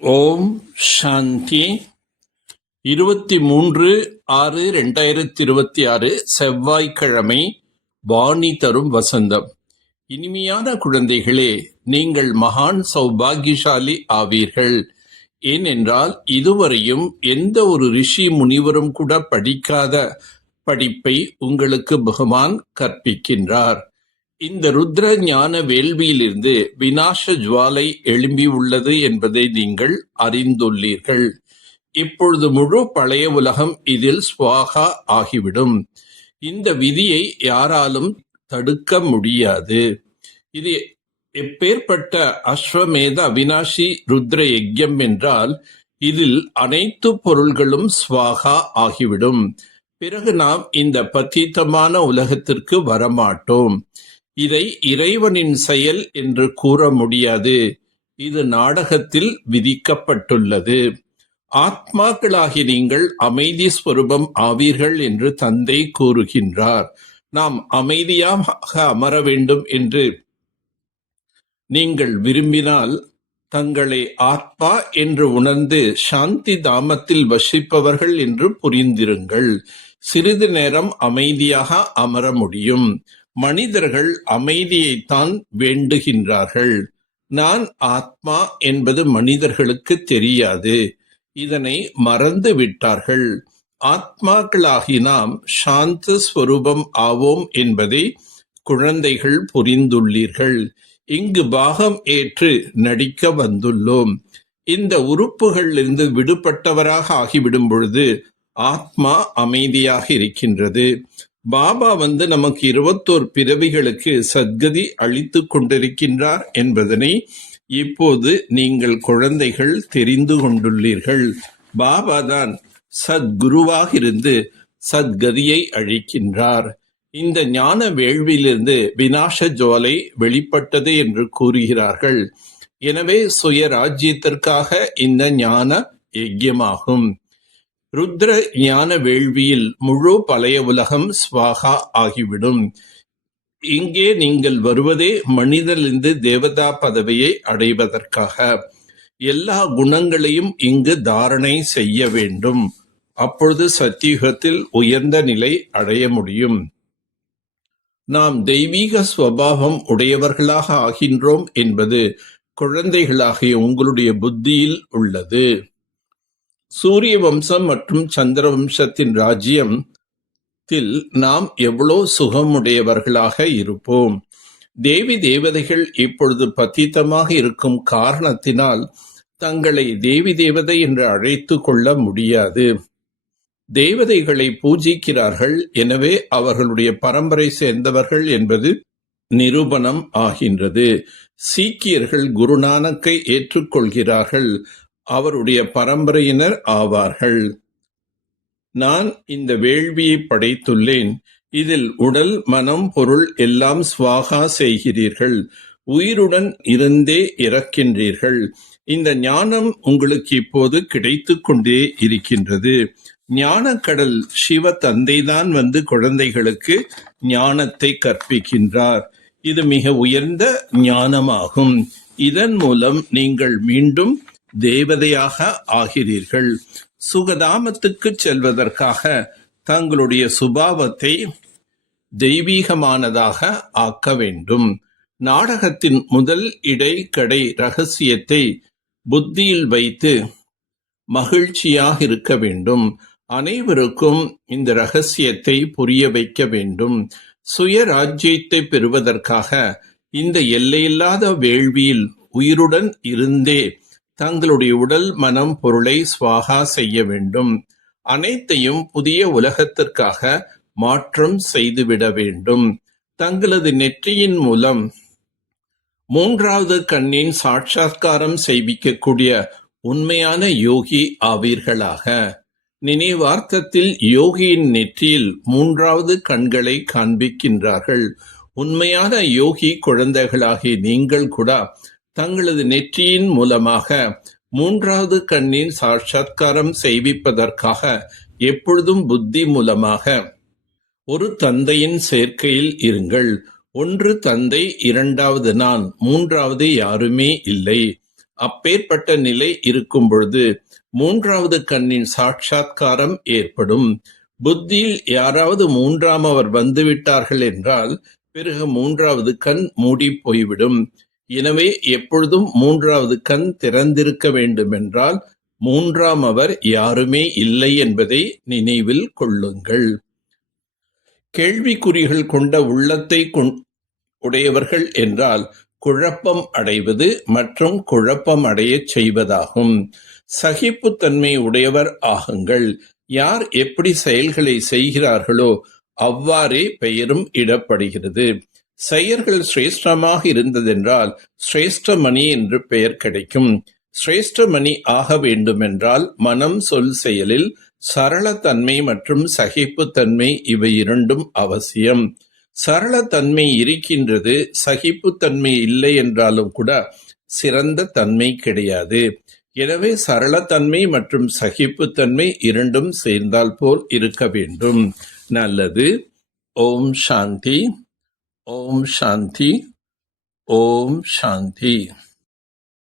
ஓம் சாந்தி. 23/6/2026 செவ்வாய்க்கிழமை. வாணி தரும் வசந்தம். இனிமையான குழந்தைகளே, நீங்கள் மகான் சௌபாகியசாலி ஆவீர்கள். ஏனென்றால் இதுவரையும் எந்த ஒரு ரிஷி முனிவரும் கூட படிக்காத படிப்பை உங்களுக்கு பகவான் கற்பிக்கின்றார். இந்த ருத்ர ஞான வேள்வியிலிருந்து விநாச ஜுவாலை எழும்பியுள்ளது என்பதை நீங்கள் அறிந்துள்ளீர்கள். இப்பொழுது முழு பழைய உலகம் இதில் ஸ்வாகா ஆகிவிடும். இந்த விதியை யாராலும் தடுக்க முடியாது. இது எப்பேற்பட்ட அஸ்வமேத அவினாஷி ருத்ர யஜ்யம் என்றால் இதில் அனைத்து பொருள்களும் ஸ்வாகா ஆகிவிடும். பிறகு நாம் இந்த பதீதமான உலகத்திற்கு வரமாட்டோம். இதை இறைவனின் செயல் என்று கூற முடியாது. இது நாடகத்தில் விதிக்கப்பட்டுள்ளது. ஆத்மாக்களாகி நீங்கள் அமைதி ஸ்வரூபம் ஆவீர்கள் என்று தந்தை கூறுகின்றார். நாம் அமைதியாக அமர வேண்டும் என்று நீங்கள் விரும்பினால் தங்களை ஆத்மா என்று உணர்ந்து சாந்தி தாமத்தில் வசிப்பவர்கள் என்று புரிந்திருங்கள். சிறிது நேரம் அமைதியாக அமர முடியும். மனிதர்கள் அமைதியைத்தான் வேண்டுகின்றார்கள். நான் ஆத்மா என்பது மனிதர்களுக்கு தெரியாது. இதனை மறந்து விட்டார்கள். ஆத்மாக்களாகி நாம் சாந்த ஸ்வரூபம் ஆவோம் என்பதை குழந்தைகள் புரிந்துள்ளீர்கள். இங்கு பாகம் ஏற்று நடிக்க வந்துள்ளோம். இந்த உறுப்புகளிலிருந்து விடுபட்டவராக ஆகிவிடும் பொழுது ஆத்மா அமைதியாக இருக்கின்றது. பாபா நமக்கு 21 பிறவிகளுக்கு சத்கதி அளித்து கொண்டிருக்கின்றார் என்பதனை இப்போது நீங்கள் குழந்தைகள் தெரிந்து கொண்டுள்ளீர்கள். பாபா தான் சத்குருவாக இருந்து சத்கதியை அளிக்கின்றார். இந்த ஞான வேள்வியிலிருந்து விநாச ஜுவாலை வெளிப்பட்டது என்று கூறுகிறார்கள். எனவே சுயராஜ்யத்திற்காக இந்த ஞான யஜ்யமாகும். ருத்ர ஞான வேள்வியில் முழு பழைய உலகம் ஸ்வாகா ஆகிவிடும். இங்கே நீங்கள் வருவதே மனிதனிலிருந்து தேவதா பதவியை அடைவதற்காக. எல்லா குணங்களையும் இங்கு தாரணை செய்ய வேண்டும். அப்பொழுது சத்தியுகத்தில் உயர்ந்த நிலை அடைய முடியும். நாம் தெய்வீக ஸ்வபாவம் உடையவர்களாக ஆகின்றோம் என்பது குழந்தைகளாகிய உங்களுடைய புத்தியில் உள்ளது. சூரிய வம்சம் மற்றும் சந்திர வம்சத்தின் ராஜ்யத்தில் நாம் எவ்வளோ சுகமுடையவர்களாக இருப்போம். தேவி தேவதைகள் இப்பொழுது பதீதமாக இருக்கும் காரணத்தினால் தங்களை தேவி தேவதை என்று அழைத்து கொள்ள முடியாது. தேவதைகளை பூஜிக்கிறார்கள், எனவே அவர்களுடைய பரம்பரை சேர்ந்தவர்கள் என்பது நிரூபணம் ஆகின்றது. சீக்கியர்கள் குருநானக்கை ஏற்றுக்கொள்கிறார்கள், அவருடைய பரம்பரையினர் ஆவார்கள். நான் இந்த வேள்வியை படைத்துள்ளேன். இதில் உடல், மனம், பொருள் எல்லாம் ஸ்வாகா செய்கிறீர்கள். உயிருடன் இருந்தே இறக்கின்றீர்கள். இந்த ஞானம் உங்களுக்கு இப்போது கிடைத்து கொண்டே இருக்கின்றது. ஞானக்கடல் சிவ தந்தைதான் குழந்தைகளுக்கு ஞானத்தை கற்பிக்கின்றார். இது மிக உயர்ந்த ஞானமாகும். இதன் மூலம் நீங்கள் மீண்டும் தேவதையாக ஆகிறீர்கள். சுகதாமத்துக்கு செல்வதற்காக தங்களுடைய சுபாவத்தை தெய்வீகமானதாக ஆக்க வேண்டும். நாடகத்தின் முதல் இடை கடை ரகசியத்தை புத்தியில் வைத்து மகிழ்ச்சியாக இருக்க வேண்டும். அனைவருக்கும் இந்த ரகசியத்தை புரிய வைக்க வேண்டும். சுயராஜ்யத்தை பெறுவதற்காக இந்த எல்லையில்லாத வேள்வியில் உயிருடன் இருந்தே தங்களுடைய உடல், மனம், பொருளை ஸ்வாகா செய்ய வேண்டும். அனைத்தையும் புதிய உலகத்திற்காக மாற்றம் செய்துவிட வேண்டும். தங்களது நெற்றியின் மூலம் 3வது கண்ணின் சாட்சாத்காரம் செய்விக்கக்கூடிய உண்மையான யோகி ஆவீர்களாக. நினைவார்த்தத்தில் யோகியின் நெற்றியில் 3வது கண்களை காண்பிக்கின்றார்கள். உண்மையான யோகி குழந்தைகளாகி நீங்கள் கூட தங்களது நெற்றியின் மூலமாக 3வது கண்ணின் சாட்சாத்காரம் செய்விப்பதற்காக எப்பொழுதும் புத்தி மூலமாக ஒரு தந்தையின் சேர்க்கையில் இருங்கள். ஒன்று தந்தை, 2வது நான், 3வது யாருமே இல்லை. அப்பேற்பட்ட நிலை இருக்கும் பொழுது மூன்றாவது கண்ணின் சாட்சாத்காரம் ஏற்படும். புத்தியில் யாராவது மூன்றாமவர் வந்துவிட்டார்கள் என்றால் பிறகு மூன்றாவது கண் மூடி போய்விடும். எனவே எப்பொழுதும் மூன்றாவது கண் திறந்திருக்க வேண்டுமென்றால் மூன்றாம் அவர் யாருமே இல்லை என்பதை நினைவில் கொள்ளுங்கள். கேள்விக்குறிகள் கொண்ட உள்ளத்தை உடையவர்கள் என்றால் குழப்பம் அடைவது மற்றும் குழப்பம் அடையச் செய்வதாகும். சகிப்புத்தன்மை உடையவர் ஆகுங்கள். யார் எப்படி செயல்களை செய்கிறார்களோ அவ்வாறே பெயரும் இடப்படுகிறது. செயல்கள் சிரேஷ்டமாக இருந்ததென்றால் சிரேஷ்டமணி என்று பெயர் கிடைக்கும். சிரேஷ்டமணி ஆக வேண்டுமென்றால் மனம், சொல், செயலில் சரளத்தன்மை மற்றும் சகிப்புத்தன்மை இவை இரண்டும் அவசியம். சரளத்தன்மை இருக்கின்றது, சகிப்புத்தன்மை இல்லை என்றாலும் கூட சிறந்த தன்மை கிடையாது. எனவே சரளத்தன்மை மற்றும் சகிப்புத்தன்மை இரண்டும் சேர்ந்தால் போல் இருக்க வேண்டும். நல்லது. ஓம் சாந்தி. ஓம் சாந்தி. ஓம் சாந்தி.